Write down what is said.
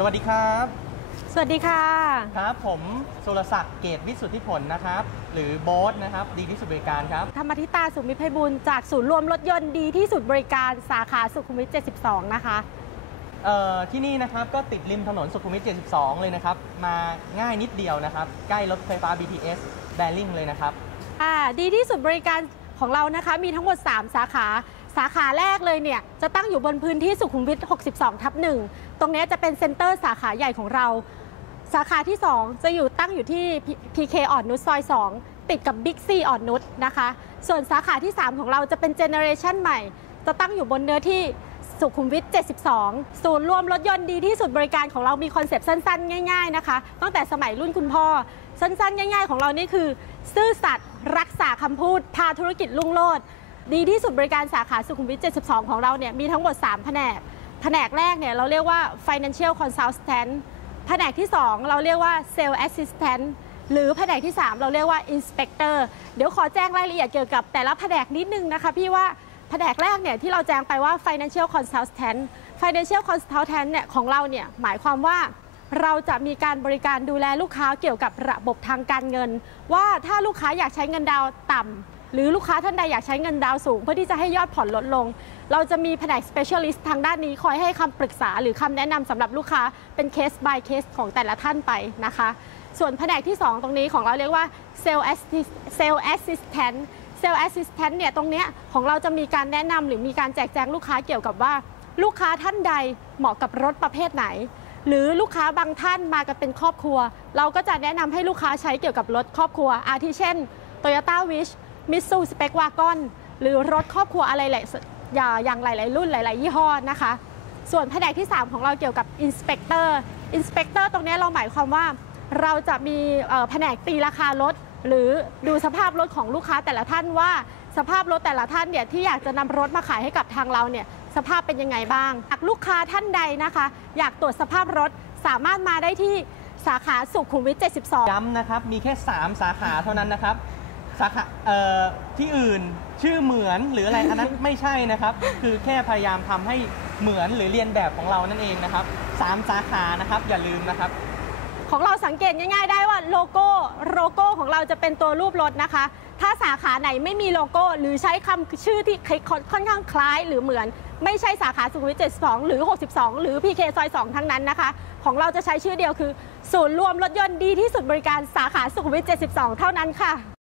สวัสดีครับ สวัสดีค่ะ ครับ ผมสุรศักดิ์เกตวิสุทธิผลนะครับ หรือโบ๊ทนะครับ ดีที่สุดบริการครับ ธรรมธิตาสุมิตรไพบุญจากศูนย์รวมรถยนต์ดีที่สุดบริการสาขาสุขุมวิท 72 นะคะ เอ่อ ที่นี่นะครับก็ติดริมถนนสุขุมวิท 72 เลยนะครับ มาง่ายนิดเดียวนะครับ ใกล้รถไฟฟ้า BTS แบริ่งเลยนะครับ อ่า ดีที่สุดบริการของเรานะคะ มีทั้งหมด 3 สาขา สาขาแรกเลยเนี่ยจะตั้งอยู่บนพื้นที่สุขุมวิท 62 ทับ 1 ตรงนี้จะเป็นเซ็นเตอร์สาขาใหญ่ของเรา สาขาที่ 2 จะอยู่ตั้งอยู่ที่ PK อ่อนนุชซอย 2 ติดกับ Big C อ่อนนุชนะคะ ส่วนสาขาที่ 3 ของเราจะเป็นเจเนอเรชันใหม่ จะตั้งอยู่บนเนื้อที่สุขุมวิท 72 ศูนย์รวมรถยนต์ดีที่สุดบริการของเรามีคอนเซปต์สั้น ๆ ง่าย ๆ นะคะ ตั้งแต่สมัยรุ่นคุณพ่อ สั้น ๆ ง่าย ๆ ของเรานี่คือ ซื่อสัตย์รักษาคำพูด พาธุรกิจรุ่งโรจน์ ดีที่สุดบริการสาขาสุขุมวิท 72 ของเราเนี่ยมีทั้งหมด 3 แผนก แผนกแรกเนี่ยเราเรียกว่า financial consultant แผนกที่ 2 เราเรียกว่า sales assistant หรือแผนกที่ 3 เราเรียกว่า inspector เดี๋ยวขอแจ้งรายละเอียดเกี่ยวกับแต่ละแผนกนิดนึงนะคะพี่ว่าแผนกแรกเนี่ยที่เราแจ้งไปว่า financial consultant financial consultant เนี่ยของเราเนี่ยหมายความว่าเราจะมีการบริการดูแลลูกค้าเกี่ยวกับระบบทางการเงิน ว่าถ้าลูกค้าอยากใช้เงินดาวน์ต่ำ หรือลูกค้าท่านใดอยากใช้เงินดาวน์สูง เพื่อที่จะให้ยอดผ่อนลดลง เราจะมีแผนก specialist ทางด้านนี้คอยให้คำปรึกษาหรือคำแนะนำสำหรับลูกค้าเป็น case by case ของแต่ละท่านไปนะคะ ส่วนแผนกที่ 2 ตรงนี้ของเราเรียกว่า sales assist sales assistant sales assistant เนี่ยตรงเนี้ยของเราจะมีการแนะนำหรือมีการแจกแจงลูกค้าเกี่ยวกับว่า ลูกค้าท่านใดเหมาะกับรถประเภทไหนหรือลูกค้าบางท่านมากันเป็นครอบครัว เราก็จะแนะนำให้ลูกค้าใช้เกี่ยวกับรถครอบครัว อาทิเช่น Toyota Wish Mitsu Spec Wagon หรือรถครอบครัวอะไรหลายอย่างอย่างหลาย ๆ รุ่นหลาย ๆ ยี่ห้อนะคะ ส่วนแผนกที่ 3 ของเราเกี่ยวกับ Inspector Inspector ตอร์ตรงนี้เราหมายความว่า เราจะมีแผนกตีราคารถ หรือดูสภาพรถของลูกค้าแต่ละท่านว่าสภาพรถแต่ละท่านเนี่ยที่อยากจะนำรถมาขายให้กับทางเราเนี่ยสภาพเป็นยังไงบ้างหากลูกค้าท่านใดนะคะ อยากตรวจสภาพรถสามารถมาได้ที่สาขาสุขุมวิท 72 ย้ำนะครับ มีแค่ 3 สาขาเท่านั้นนะครับ สาขาเอ่อที่อื่นชื่อเหมือนหรืออะไรอันนั้นไม่ใช่นะครับ คือแค่พยายามทำให้เหมือนหรือเรียนแบบของเรานั่นเองนะครับสามสาขานะครับอย่าลืมนะครับ ของเราสังเกตง่าย ๆ ได้ว่าโลโก้โลโก้ของเราจะเป็นตัวรูปรถนะคะ ถ้าสาขาไหนไม่มีโลโก้ หรือใช้คำชื่อที่ค่อนข้างคล้ายหรือเหมือน ไม่ใช่สาขาสุขุมวิท72 หรือ 62 หรือ PK ซอย2ทั้งนั้นนะคะ ของเราจะใช้ชื่อเดียวคือ ศูนย์รวมรถยนต์ดีที่สุดบริการสาขาสุขุมวิท72 เท่านั้นค่ะ